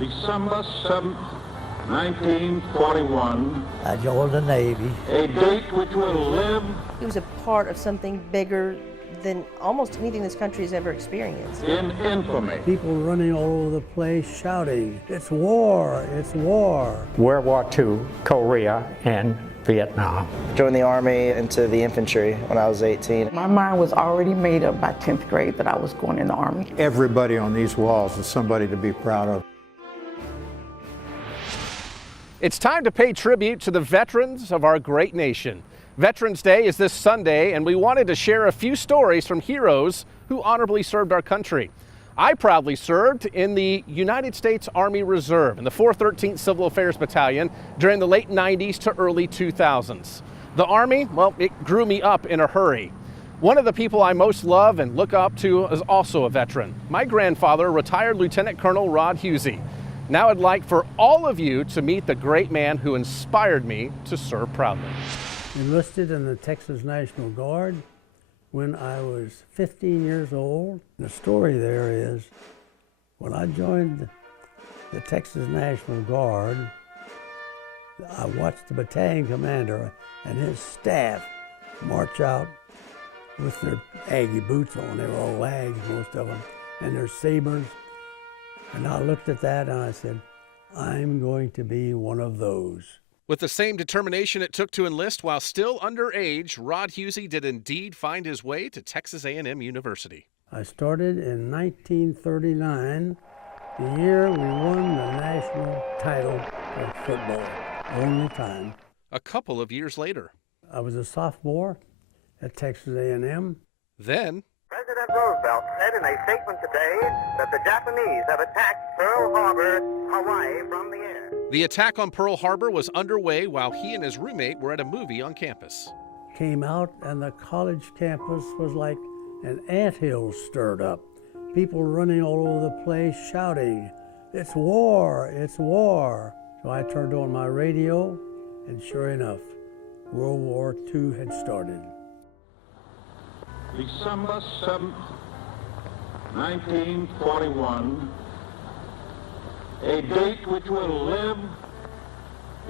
December 7th, 1941. I joined the Navy. A date which will live. He was a part of something bigger than almost anything this country has ever experienced. In infamy. People running all over the place shouting, "It's war, it's war." World War II, Korea, and Vietnam. Joined the Army into the infantry when I was 18. My mind was already made up by 10th grade that I was going in the Army. Everybody on these walls is somebody to be proud of. It's time to pay tribute to the veterans of our great nation. Veterans Day is this Sunday, and we wanted to share a few stories from heroes who honorably served our country. I proudly served in the United States Army Reserve in the 413th Civil Affairs Battalion during the late 90s to early 2000s. The Army, well, it grew me up in a hurry. One of the people I most love and look up to is also a veteran. My grandfather, retired Lieutenant Colonel Rod Hughes. Now I'd like for all of you to meet the great man who inspired me to serve proudly. Enlisted in the Texas National Guard when I was 15 years old. The story there is, when I joined the Texas National Guard, I watched the battalion commander and his staff march out with their Aggie boots on. They were all Aggies, most of them, and their sabers. And I looked at that and I said, I'm going to be one of those. With the same determination it took to enlist while still underage, Rod Hughes did indeed find his way to Texas A&M University. I started in 1939, the year we won the national title of football, only time. A couple of years later. I was a sophomore at Texas A&M. Then, President Roosevelt said in a statement today that the Japanese have attacked Pearl Harbor, Hawaii, from the air. The attack on Pearl Harbor was underway while he and his roommate were at a movie on campus. Came out and the college campus was like an anthill stirred up. People running all over the place shouting, "It's war, it's war." So I turned on my radio and sure enough, World War II had started. December 7th, 1941. A date which will live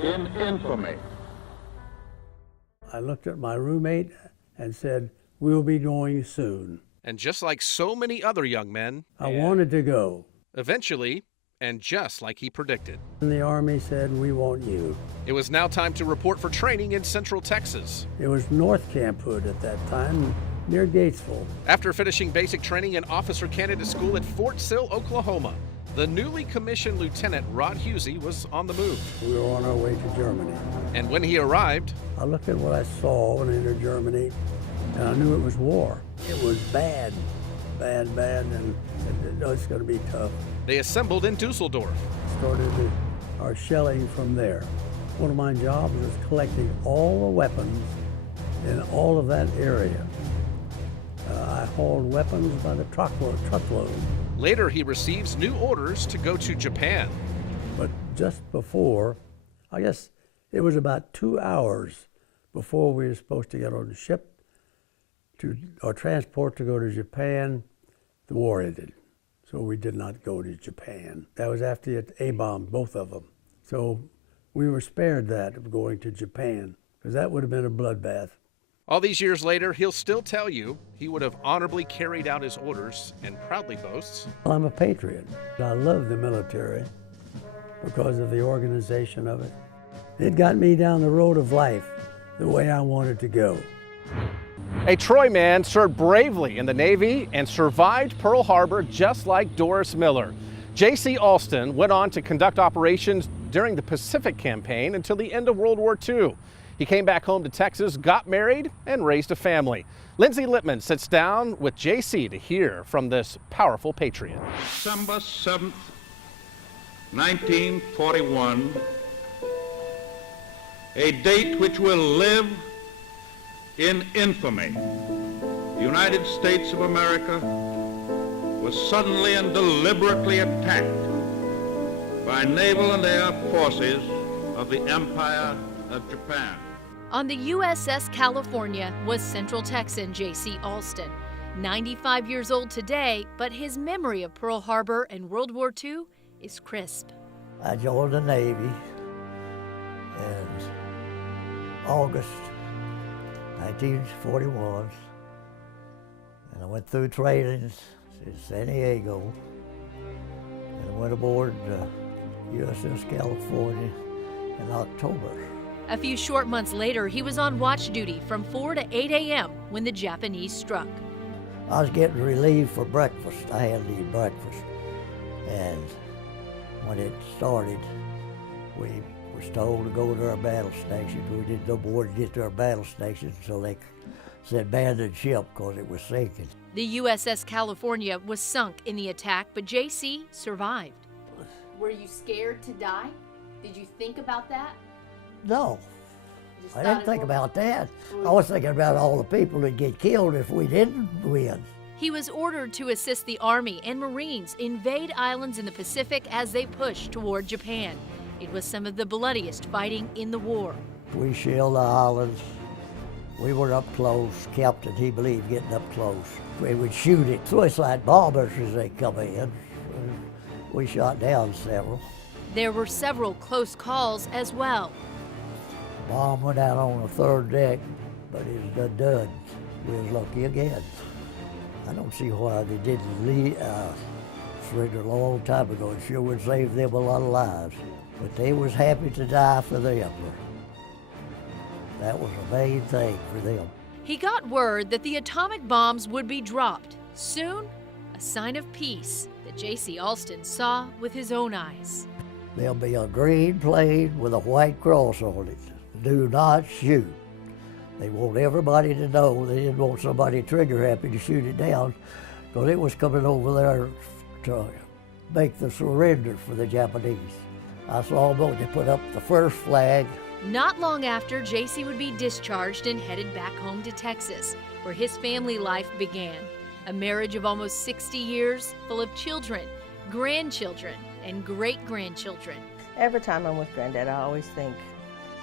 in infamy. I looked at my roommate and said, "We'll be going soon." And just like so many other young men, I wanted to go. Eventually, and just like he predicted, And the Army said, "We want you." it was now time to report for training in Central Texas. It was North Camp Hood at that time, near Gatesville. After finishing basic training in Officer Candidate School at Fort Sill, Oklahoma, the newly commissioned Lieutenant Rod Hughes was on the move. We were on our way to Germany. And when he arrived, I looked at what I saw when I entered Germany, and I knew it was war. It was bad, and it's going to be tough. they assembled in Dusseldorf. Started our shelling from there. One of my jobs was collecting all the weapons in all of that area. I hauled weapons by the truckload. Later, he receives new orders to go to Japan. But just before, I guess it was about 2 hours before we were supposed to get on the ship or transport to go to Japan, the war ended. So we did not go to Japan. That was after it A-bombed both of them. So we were spared that of going to Japan, because that would have been a bloodbath. All these years later, he'll still tell you he would have honorably carried out his orders and proudly boasts, Well, I'm a patriot. I love the military because of the organization of it. It got me down the road of life the way I wanted to go. a Troy man served bravely in the Navy and survived Pearl Harbor just like Doris Miller. J.C. Alston went on to conduct operations during the Pacific Campaign until the end of World War II. He came back home to Texas, got married, and raised a family. Lindsay Lippman sits down with J.C. to hear from this powerful patriot. December 7th, 1941. A date which will live in infamy. The United States of America was suddenly and deliberately attacked by naval and air forces of the Empire of Japan. On the USS California was Central Texan J.C. Alston. 95 years old today, but his memory of Pearl Harbor and World War II is crisp. I joined the Navy in August 1941, and I went through training in San Diego, and I went aboard USS California in October. A few short months later, he was on watch duty from 4 to 8 a.m. when the Japanese struck. I was getting relieved for breakfast. I had to eat breakfast. And when it started, we was told to go to our battle station. We didn't know more to get to our battle station until they said abandon ship because it was sinking. The USS California was sunk in the attack, but JC survived. Were you scared to die? Did you think about that? No, I didn't think about that. I was thinking about all the people that get killed if we didn't win. He was ordered to assist the Army and Marines invade islands in the Pacific as they pushed toward Japan. It was some of the bloodiest fighting in the war. We shelled the islands. We were up close. Captain, he believed getting up close. We would shoot at suicide bombers as they come in. We shot down several. There were several close calls as well. Bomb went out on the third deck, but it was done. We was lucky again. I don't see why they didn't surrender a long time ago. It sure would save them a lot of lives. But they was happy to die for the Emperor. That was the main thing for them. He got word that the atomic bombs would be dropped. Soon, a sign of peace that J.C. Alston saw with his own eyes. There'll be a green plane with a white cross on it. Do not shoot. They want everybody to know they didn't want somebody trigger happy to shoot it down because it was coming over there to make the surrender for the Japanese. I saw them they put up the first flag. Not long after, J.C. would be discharged and headed back home to Texas, where his family life began. A marriage of almost 60 years, full of children, grandchildren, and great-grandchildren. Every time I'm with Granddad, I always think,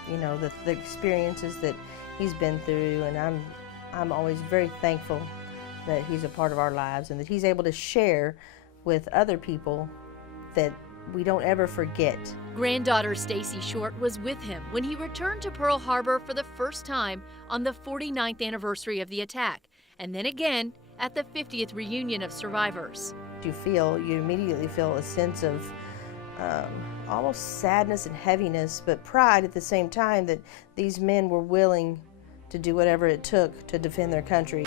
you know, the experiences that he's been through, and I'm always very thankful that he's a part of our lives and that he's able to share with other people that we don't ever forget. Granddaughter Stacy Short was with him when he returned to Pearl Harbor for the first time on the 49th anniversary of the attack, and then again at the 50th reunion of survivors. You immediately feel a sense of almost sadness and heaviness, but pride at the same time that these men were willing to do whatever it took to defend their country.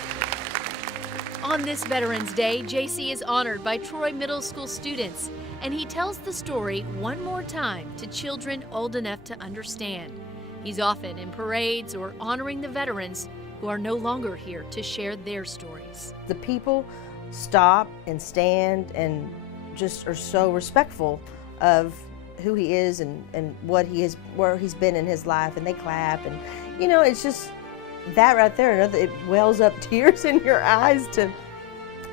On this Veterans Day, JC is honored by Troy Middle School students, and he tells the story one more time to children old enough to understand. He's often in parades or honoring the veterans who are no longer here to share their stories. The people stop and stand and just are so respectful of who he is and what he is, where he's been in his life, and they clap, and you know, it's just that right there. It wells up tears in your eyes to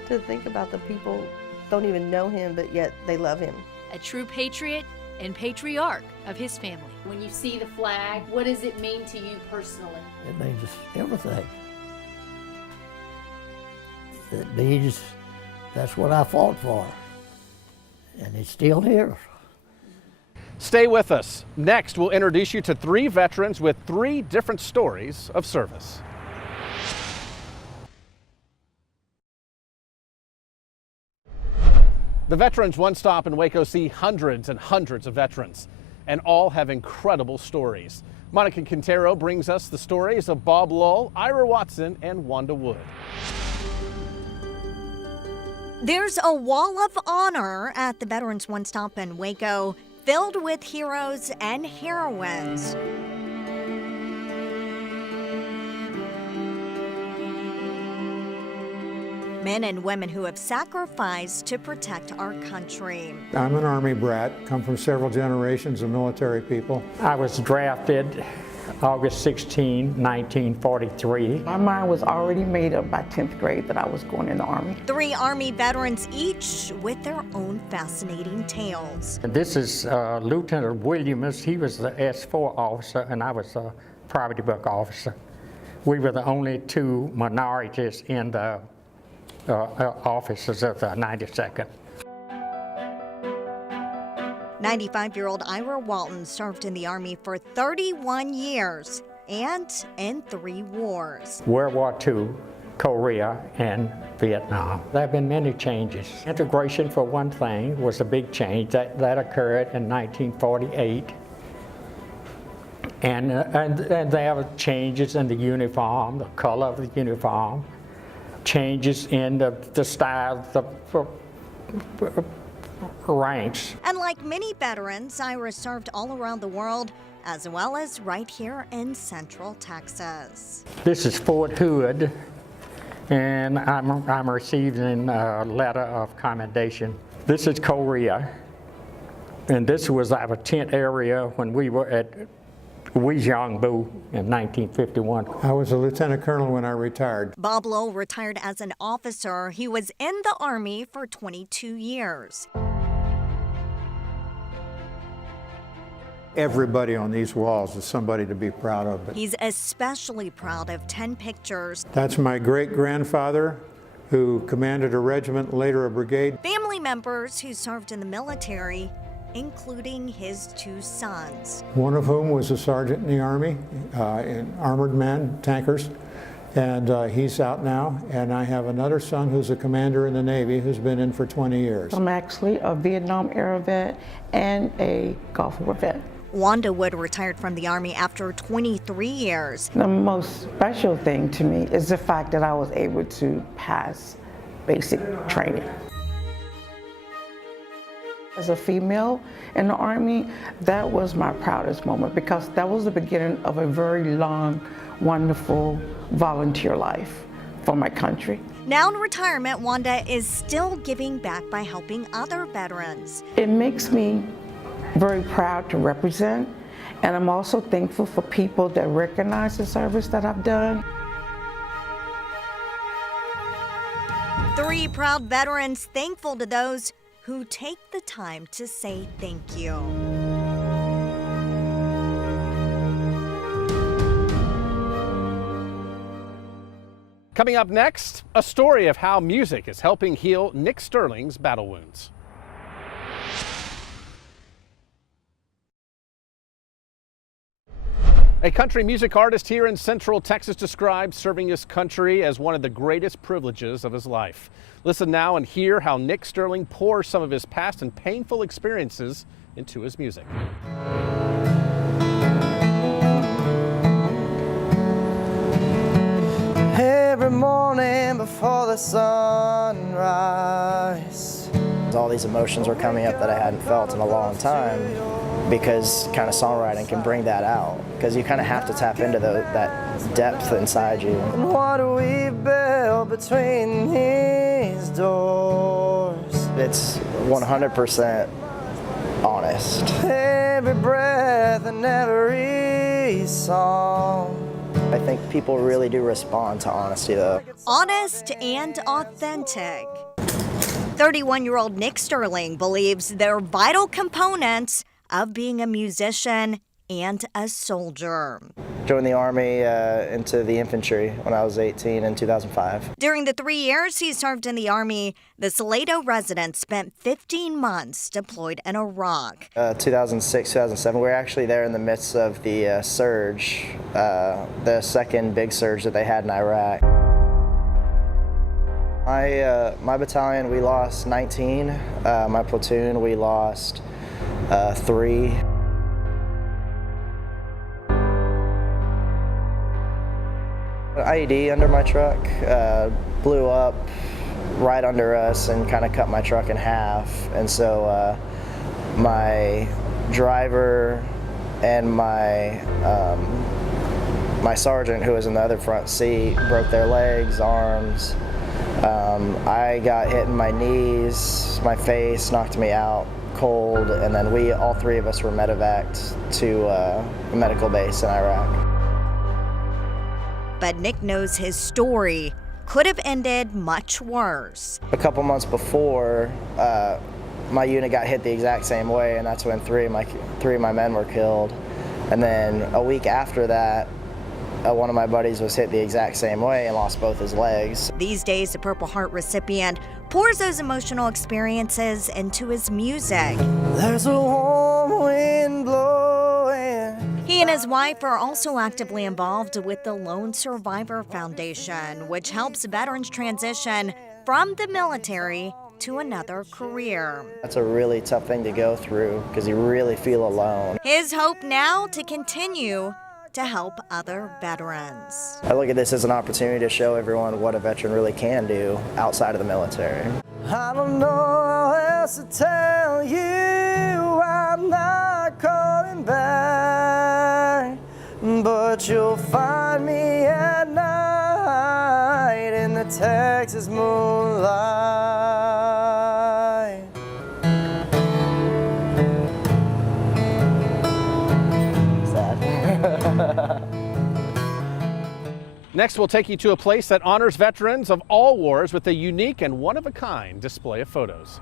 think about the people don't even know him, but yet they love him. A true patriot and patriarch of his family. When you see the flag, what does it mean to you personally? It means everything. It means that's what I fought for, and it's still here. Stay with us. Next, we'll introduce you to 3 veterans with 3 different stories of service. The Veterans One Stop in Waco see hundreds and hundreds of veterans, and all have incredible stories. Monica Quintero brings us the stories of Bob Lull, Ira Watson, and Wanda Wood. There's a wall of honor at the Veterans One Stop in Waco, filled with heroes and heroines. Men and women who have sacrificed to protect our country. I'm an Army brat, come from several generations of military people. I was drafted August 16, 1943. My mind was already made up by 10th grade that I was going in the Army. 3 Army veterans, each with their own fascinating tales. And this is Lieutenant Williams. He was the S4 officer, and I was a private book officer. We were the only 2 minorities in the officers of the 92nd. 95-year-old Ira Walton served in the Army for 31 years and in 3 wars. World War II, Korea, and Vietnam. There have been many changes. Integration, for one thing, was a big change. That occurred in 1948. And there were changes in the uniform, the color of the uniform, changes in the style of the ranks. And like many veterans, Ira served all around the world, as well as right here in Central Texas. This is Fort Hood, and I'm receiving a letter of commendation. This is Korea, and this was our tent area when we were at Weijongbu in 1951. I was a lieutenant colonel when I retired. Bob Lowell retired as an officer. He was in the Army for 22 years. Everybody on these walls is somebody to be proud of. But He's especially proud of 10 pictures. that's my great-grandfather, who commanded a regiment, later a brigade. Family members who served in the military, including his 2 sons. One of whom was a sergeant in the Army, in armored men, tankers, and he's out now. And I have another son who's a commander in the Navy who's been in for 20 years. I'm actually a Vietnam-era vet and a Gulf War vet. Wanda Wood retired from the Army after 23 years. The most special thing to me is the fact that I was able to pass basic training. As a female in the Army, that was my proudest moment because that was the beginning of a very long, wonderful volunteer life for my country. Now in retirement, Wanda is still giving back by helping other veterans. It makes me very proud to represent, and I'm also thankful for people that recognize the service that I've done. 3 proud veterans thankful to those who take the time to say thank you. Coming up next, a story of how music is helping heal Nick Stirling's battle wounds. A country music artist here in Central Texas describes serving his country as one of the greatest privileges of his life. Listen now and hear how Nick Stirling pours some of his past and painful experiences into his music. Every morning before the sunrise, all these emotions were coming up that I hadn't felt in a long time, because kind of songwriting can bring that out, because you kind of have to tap into that depth inside you. And what do we build between these doors? It's 100% honest. Every breath and every song. I think people really do respond to honesty, though. Honest and authentic. 31-year-old Nick Stirling believes they're vital components of being a musician and a soldier. Joined the Army into the infantry when I was 18 in 2005. During the 3 years he served in the Army, the Salado resident spent 15 months deployed in Iraq. 2006, 2007, we were actually there in the midst of the surge, the second big surge that they had in Iraq. My battalion, we lost 19. My platoon, we lost 3. An IED under my truck blew up right under us and kind of cut my truck in half. And so my driver and my sergeant, who was in the other front seat, broke their legs, arms. I got hit in my knees, my face, knocked me out cold, and then all 3 of us were medevaced to a medical base in Iraq. But Nick knows his story could have ended much worse. A couple months before, my unit got hit the exact same way, and that's when 3 of my men were killed. And then a week after that, One of my buddies was hit the exact same way and lost both his legs. These days, the Purple Heart recipient pours those emotional experiences into his music. There's a warm wind blowing. He and his wife are also actively involved with the Lone Survivor Foundation, which helps veterans transition from the military to another career. That's a really tough thing to go through because you really feel alone. His hope now to continue to help other veterans. I look at this as an opportunity to show everyone what a veteran really can do outside of the military. I don't know how else to tell you I'm not coming back, but you'll find me at night in the Texas moonlight. Next, we'll take you to a place that honors veterans of all wars with a unique and one-of-a-kind display of photos.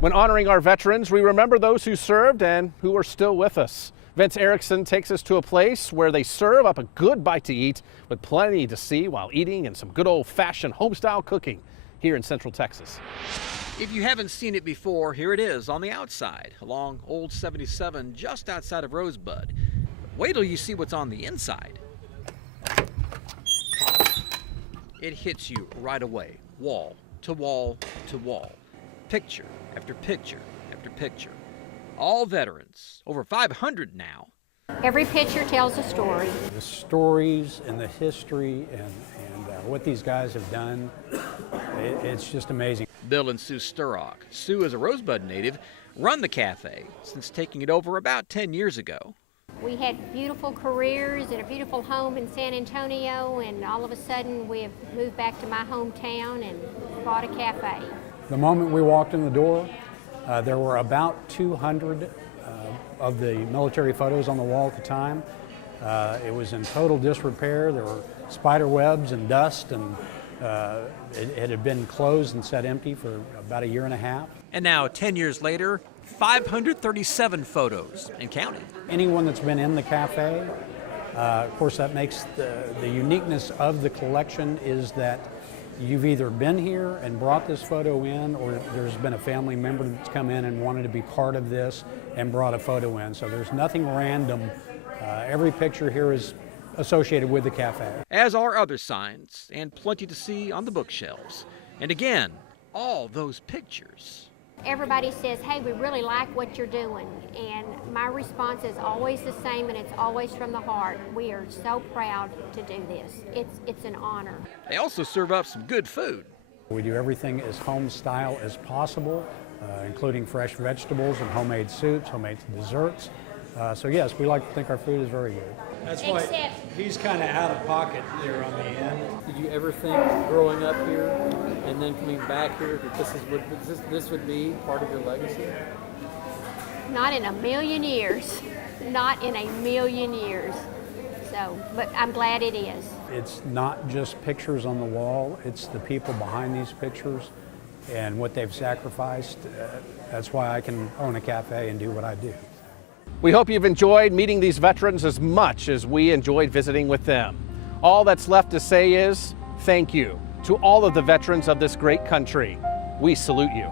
When honoring our veterans, we remember those who served and who are still with us. Vince Erickson takes us to a place where they serve up a good bite to eat with plenty to see while eating and some good old-fashioned home-style cooking here in Central Texas. If you haven't seen it before, here it is on the outside along Old 77 just outside of Rosebud. Wait till you see what's on the inside. It hits you right away, wall to wall to wall, picture after picture after picture. All veterans, over 500 now. Every picture tells a story. The stories and the history and what these guys have done, it's just amazing. Bill and Sue Sturrock. Sue is a Rosebud native, run the cafe since taking it over about 10 years ago. We had beautiful careers and a beautiful home in San Antonio, and all of a sudden we have moved back to my hometown and bought a cafe. The moment we walked in the door, there were about 200 of the military photos on the wall at the time. It was in total disrepair. There were spider webs and dust, and it had been closed and set empty for about a year and a half. And now, 10 years later, 537 photos and counting. Anyone that's been in the cafe, of course that makes the uniqueness of the collection is that you've either been here and brought this photo in, or there's been a family member that's come in and wanted to be part of this and brought a photo in. So there's nothing random. Every picture here is associated with the cafe. As are other signs, and plenty to see on the bookshelves. And again, all those pictures. Everybody says, hey, we really like what you're doing. And my response is always the same, and it's always from the heart. We are so proud to do this. It's an honor. They also serve up some good food. We do everything as home style as possible, including fresh vegetables and homemade soups, homemade desserts. So yes, we like to think our food is very good. That's why he's kind of out of pocket there on the end. Did you ever think growing up here and then coming back here that this would be part of your legacy? Not in a million years. Not in a million years. So, but I'm glad it is. It's not just pictures on the wall, it's the people behind these pictures and what they've sacrificed. That's why I can own a cafe and do what I do. We hope you've enjoyed meeting these veterans as much as we enjoyed visiting with them. All that's left to say is thank you to all of the veterans of this great country. We salute you.